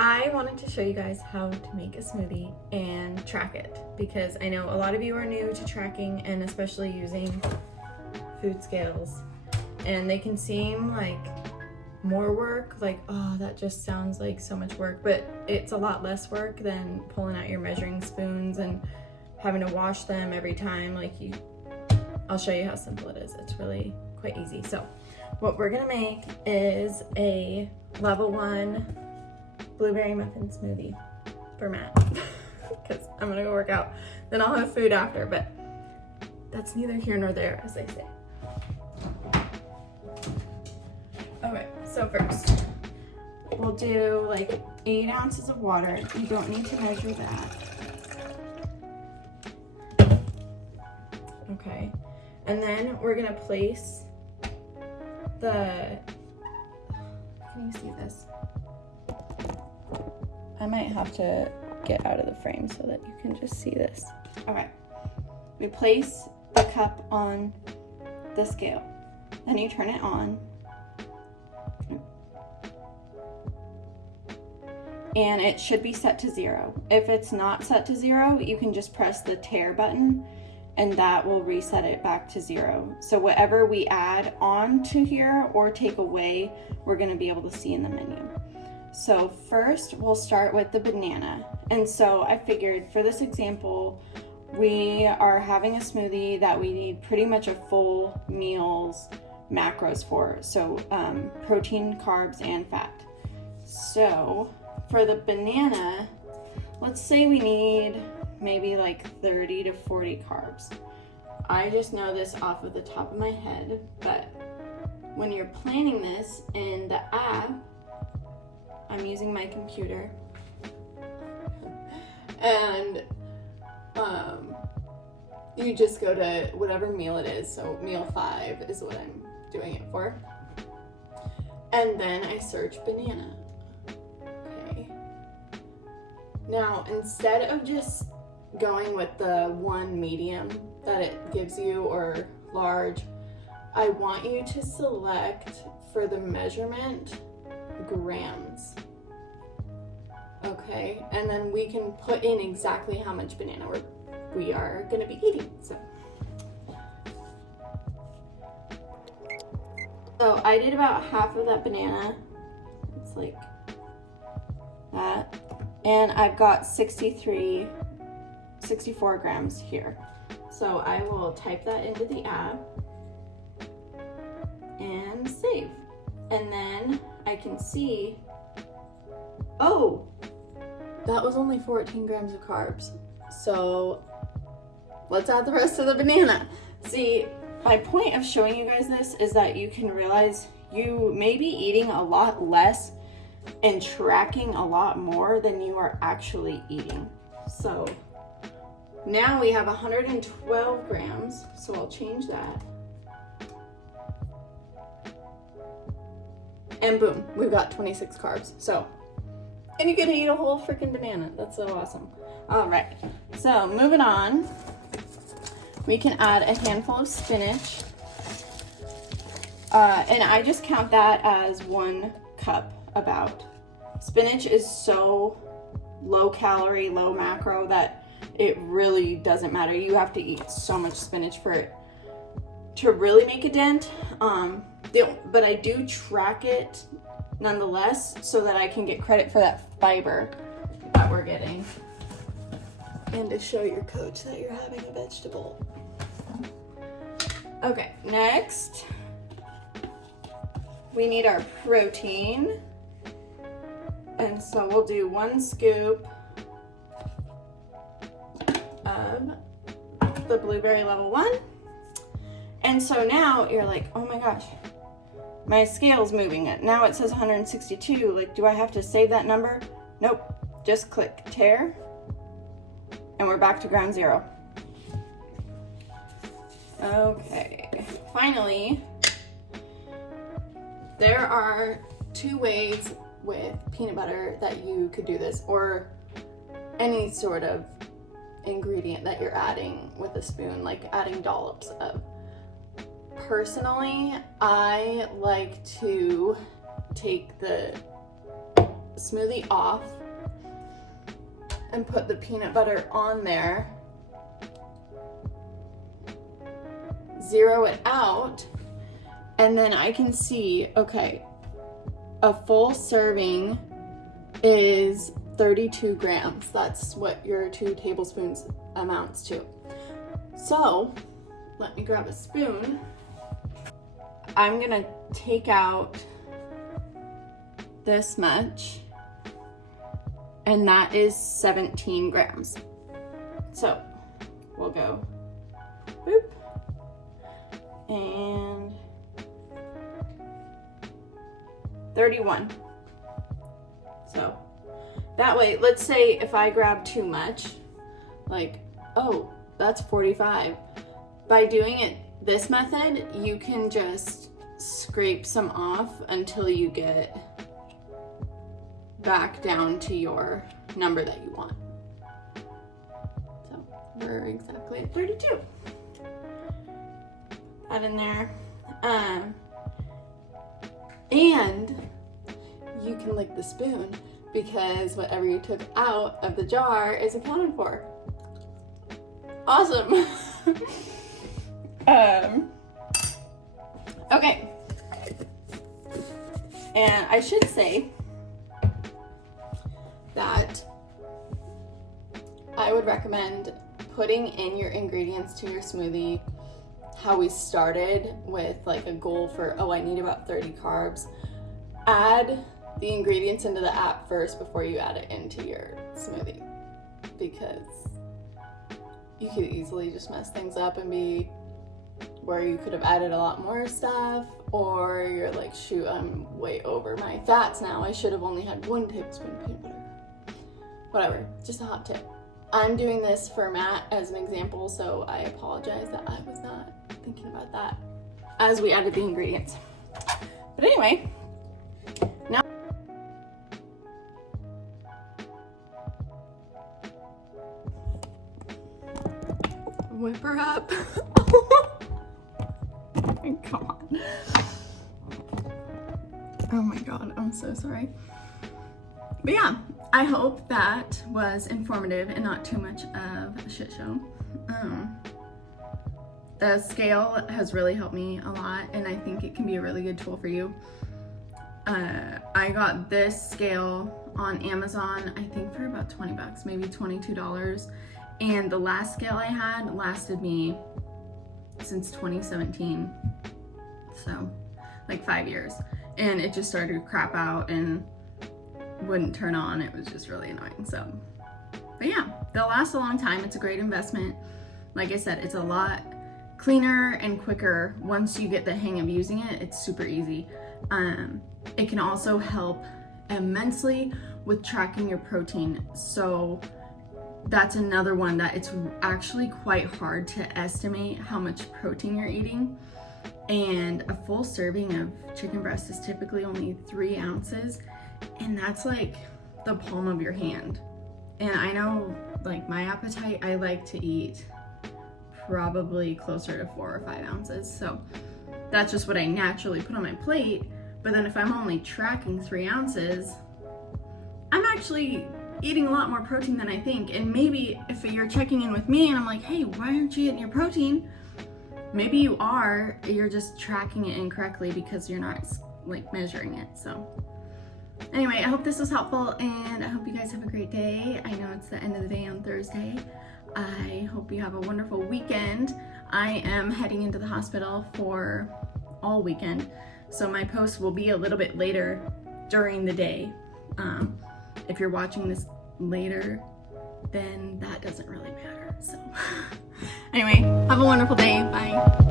I wanted to show you guys how to make a smoothie and track it, because I know a lot of you are new to tracking and especially using food scales, and they can seem like more work, like, oh, that just sounds like so much work, but it's a lot less work than pulling out your measuring spoons and having to wash them every time. I'll show you how simple it is. It's really quite easy. So what we're gonna make is a level 1 blueberry muffin smoothie for Matt, because I'm gonna go work out. Then I'll have food after, but that's neither here nor there, as they say. Okay, so first, we'll do like 8 ounces of water. You don't need to measure that. Okay, and then we're gonna place can you see this? I might have to get out of the frame so that you can just see this. Okay, we place the cup on the scale, then you turn it on, and it should be set to 0. If it's not set to 0, you can just press the tare button and that will reset it back to 0. So whatever we add on to here or take away, we're gonna be able to see in the menu. So first we'll start with the banana. And so I figured for this example, we are having a smoothie that we need pretty much a full meal's macros for. So protein, carbs, and fat. So for the banana, let's say we need maybe like 30 to 40 carbs. I just know this off of the top of my head, but when you're planning this in the app, I'm using my computer, and you just go to whatever meal it is. So meal 5 is what I'm doing it for. And then I search banana. Okay. Now, instead of just going with the one medium that it gives you or large, I want you to select for the measurement grams. Okay, and then we can put in exactly how much banana we are going to be eating. So I did about half of that banana. It's like that. And I've got 64 grams here. So I will type that into the app and save. And then I can see, oh, that was only 14 grams of carbs. So let's add the rest of the banana. See, my point of showing you guys this is that you can realize you may be eating a lot less and tracking a lot more than you are actually eating. So now we have 112 grams, so I'll change that. And boom, we've got 26 carbs. So, and you get to eat a whole freaking banana. That's so awesome. All right, so moving on, we can add a handful of spinach. And I just count that as 1 cup about. Spinach is so low calorie, low macro that it really doesn't matter. You have to eat so much spinach for it to really make a dent. But I do track it nonetheless so that I can get credit for that fiber that we're getting. And to show your coach that you're having a vegetable. Okay, next, we need our protein. And so we'll do 1 scoop of the blueberry level 1. And so now you're like, oh my gosh, my scale's moving it. Now it says 162. Like, do I have to save that number? Nope. Just click tare, and we're back to ground 0. Okay. Finally, there are 2 ways with peanut butter that you could do this, or any sort of ingredient that you're adding with a spoon, like adding dollops of. Personally, I like to take the smoothie off and put the peanut butter on there, zero it out, and then I can see, okay, a full serving is 32 grams. That's what your 2 tablespoons amounts to. So let me grab a spoon. I'm gonna take out this much, and that is 17 grams. So we'll go boop and 31. So that way, let's say if I grab too much, like, oh, that's 45. By doing it this method, you can just scrape some off until you get back down to your number that you want. So we're exactly at 32. That in there. And you can lick the spoon because whatever you took out of the jar is accounted for. Awesome. Okay. And I should say that I would recommend putting in your ingredients to your smoothie how we started, with like a goal for, oh, I need about 30 carbs. Add the ingredients into the app first before you add it into your smoothie, because you could easily just mess things up and be where you could have added a lot more stuff, or you're like, shoot, I'm way over my fats now. I should have only had 1 tablespoon of peanut butter. Whatever, just a hot tip. I'm doing this for Matt as an example, so I apologize that I was not thinking about that as we added the ingredients. But anyway, now whip her up. Come on. Oh my God, I'm so sorry. But yeah, I hope that was informative and not too much of a shit show. The scale has really helped me a lot, and I think it can be a really good tool for you. I got this scale on Amazon, I think for about 20 bucks, maybe $22. And the last scale I had lasted me since 2017. So like 5 years. And it just started to crap out and wouldn't turn on. It was just really annoying. So, but yeah, they'll last a long time. It's a great investment. Like I said, it's a lot cleaner and quicker once you get the hang of using it. It's super easy. It can also help immensely with tracking your protein. So that's another one that it's actually quite hard to estimate how much protein you're eating. And a full serving of chicken breast is typically only 3 ounces. And that's like the palm of your hand. And I know, like, my appetite, I like to eat probably closer to 4 or 5 ounces. So that's just what I naturally put on my plate. But then if I'm only tracking 3 ounces, I'm actually eating a lot more protein than I think. And maybe if you're checking in with me and I'm like, hey, why aren't you eating your protein? Maybe you are, you're just tracking it incorrectly because you're not like measuring it. So anyway, I hope this was helpful, and I hope you guys have a great day. I know it's the end of the day on Thursday. I hope you have a wonderful weekend. I am heading into the hospital for all weekend, so my post will be a little bit later during the day. If you're watching this later, then that doesn't really matter. So anyway, have a wonderful day. Bye.